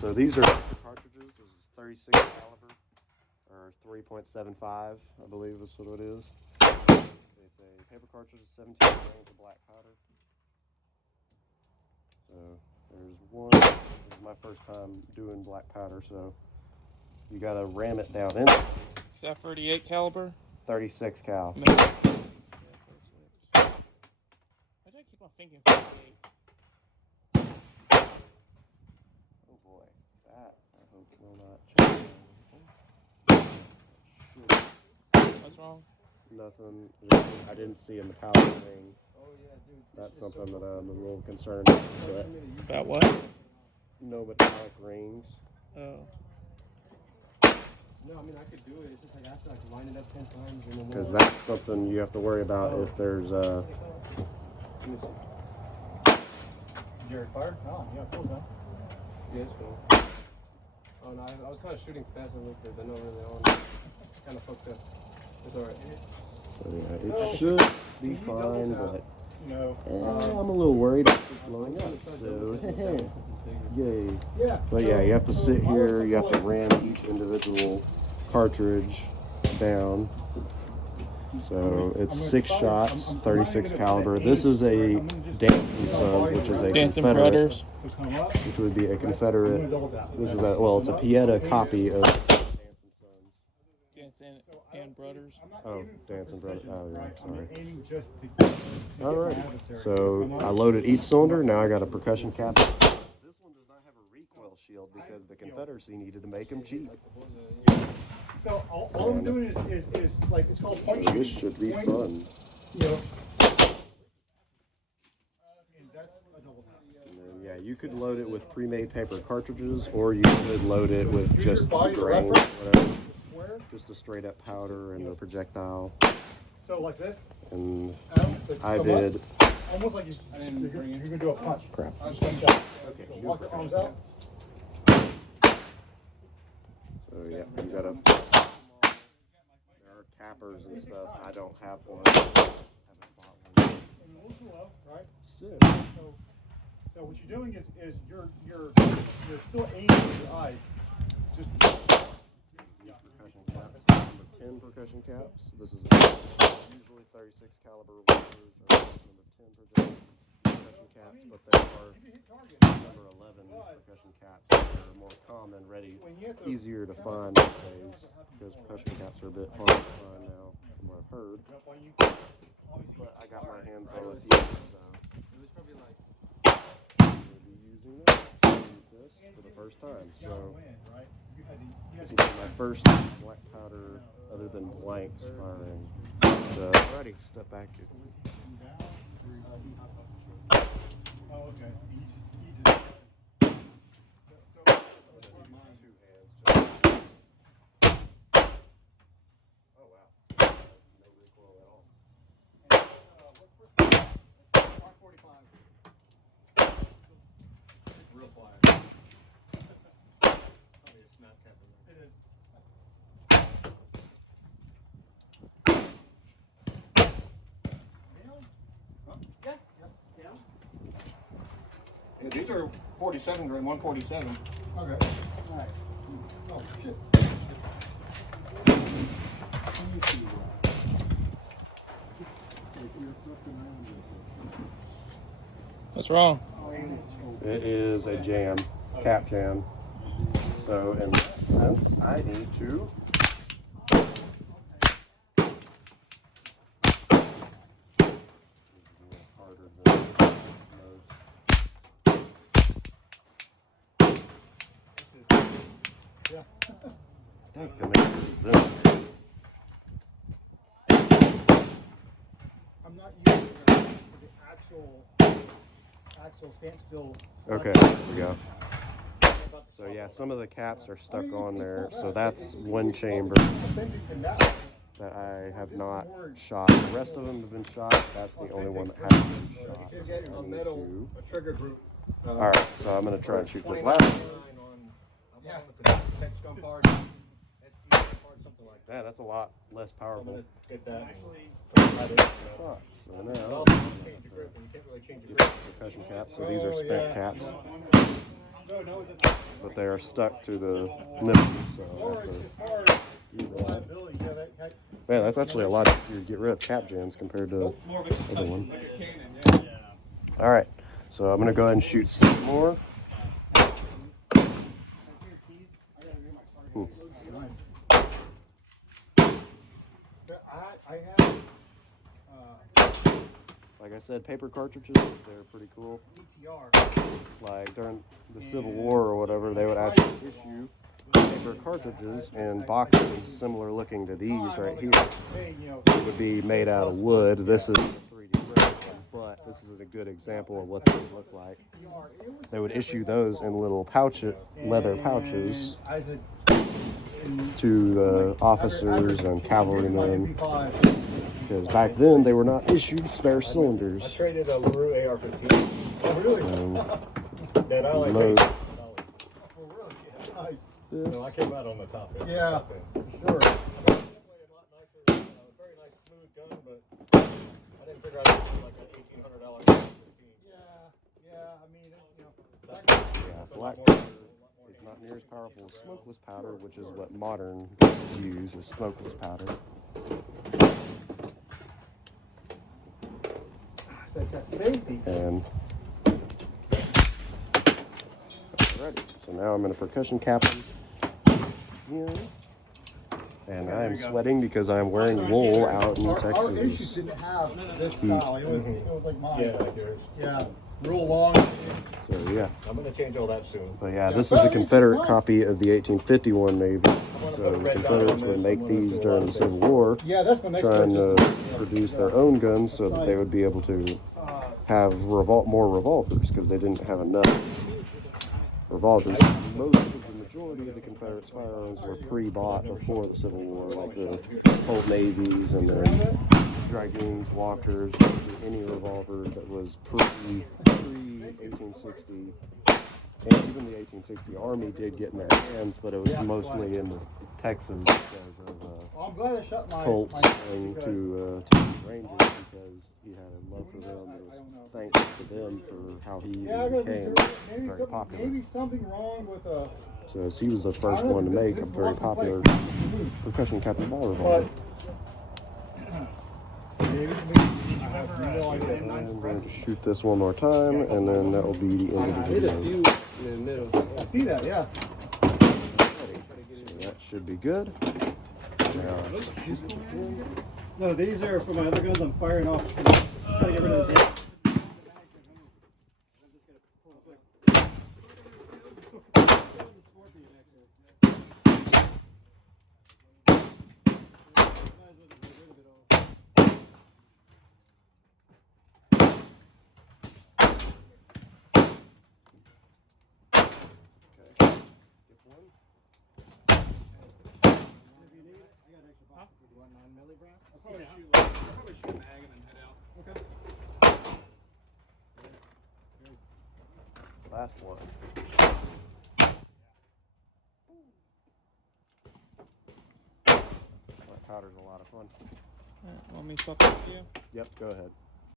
So these are cartridges. This is 36 caliber or 3.75, I believe is what it is. It's a paper cartridge, 17 grains of black powder. So there's one. This is my first time doing black powder, so you gotta ram it down in. Is that 38 caliber? 36 cal. No. Why do I keep on thinking 38? Oh boy, that I hope will not change. What's wrong? Nothing. I didn't see a metallic ring. That's something that I'm a little concerned about. About what? No metallic rings. Oh. No, I mean I could do it. It's just like I have to line it up 10 times. Because that's something you have to worry about if there's Jared fire? Oh, yeah, cool, huh? Yeah, it's cool. Oh no, I was kind of shooting fast and looked, but I know really on. Kind of fucked up. It's alright. So yeah, it should be fine, but I'm a little worried it's blowing up. So yay. But yeah, you have to sit here. You have to ram each individual cartridge down. So it's 6 shots, 36 caliber. This is a Danson Sons, which is a Danson Confederate, Brothers, which would be a Confederate. This is it's a Pieta copy of Danson Sons. Danson and Brothers. Oh, Danson Brothers. Oh yeah, sorry. All right. So I loaded each cylinder. Now I got a percussion cap. This one does not have a recoil shield because the Confederacy needed to make them cheap. So all I'm doing is like it's called point So this should be fun. You know. That's a double tap. And then, yeah, you could load it with pre-made paper cartridges, or you could load it with just the grains, whatever. Just a straight up powder and the projectile. So like this. And Like I did. Almost like you're gonna do a punch. Crap. Okay. Walk your arms out. So yeah, you gotta. There are cappers and stuff. I don't have one. I haven't bought one. Right. So what you're doing is you're still aiming with your eyes. Just percussion caps. Number 10 percussion caps. This is usually 36 caliber revolvers or number 10 percussion caps, but there are number 11 percussion caps that are more common, ready, easier to find these days because percussion caps are a bit hard to find now, from what I've heard. But I got my hands on a few, so I'll be using this for the first time. So this is my first black powder other than blanks firing. So, alrighty, step back. Oh, okay. Oh wow. No recoil at all. 45. Real quiet. Probably a snap cap in there. It is. Yeah, these are 47 grain, 147. Okay. All right. Oh shit. What's wrong? It is a jam, cap jam. So in that sense, I need to harder than most. Yeah. Thank goodness. I'm not using the actual stamp still. Okay, there we go. So yeah, some of the caps are stuck on there. So that's one chamber that I have not shot. The rest of them have been shot. That's the only one that hasn't been shot. So I need to... trigger group. Alright, so I'm going to try and shoot this last one. Yeah, that's a lot less powerful. Get that. So now, get the percussion caps. So these are spent caps. No, it's a but they are stuck to the nipples. So I have to as far as do that. reliability, yeah, that Man, that's actually a lot easier to get rid of cap jams compared to the other one. All right, so I'm gonna go ahead and shoot 6 more. I have Like I said, paper cartridges, they're pretty cool. ETR. Like during the Civil War or whatever, they would actually issue paper cartridges in boxes similar looking to these right here. It would be made out of wood. This is a 3D print, but this is a good example of what they would look like. They would issue those in little leather pouches to the officers and cavalrymen, because back then they were not issued spare cylinders. I traded a LaRue AR-15. Oh, really? That I like. Load. Oh, really? Yeah, nice. No, I came out on the top end. Yeah, sure. Definitely a lot nicer, very nice smooth gun, but I didn't figure I'd do like an $1,800 AR-15. Yeah, I mean, Yeah, black powder is not near as powerful as smokeless powder, which is what modern guns use, is smokeless powder. so it's got safety. And ready. So now I'm going to percussion cap them. And I am sweating because I am wearing wool out in Our issues Texas. didn't have this style. It was like mine. Yeah, like yours. Yeah, real long. So yeah. I'm going to change all that soon. But yeah, this is a Confederate copy of the 1851 Navy. So the Confederates would make these during the Civil War, Yeah, that's my next trying to purchase. produce their own guns so that they would be able to have more revolvers, because they didn't have enough revolvers. Most of the majority of the Confederates' firearms were pre-bought before the Civil War, like the Old Navies and their Dragoons, Walkers, any revolver that was pre-1860. And even the 1860 Army did get in their hands, but it was mostly in the Texas because of Well, I'm glad I shut my Colts and because- to Texas Rangers, because he had a love for them. It was thanks to them for how he Yeah, I gotta be became sure. very popular. Maybe something wrong with So he was the first one to make a very popular percussion cap and ball but revolver. maybe I have no idea. And I'm going to shoot this one more time, and then that will be the end of the I hit a video. few in the middle. I see that, yeah. So that should be good. Now, No, these are for my other guns. I'm firing off. So I'm trying to get rid of this. last one. That powder's a lot of fun. Want me to swap with you? Yep, go ahead.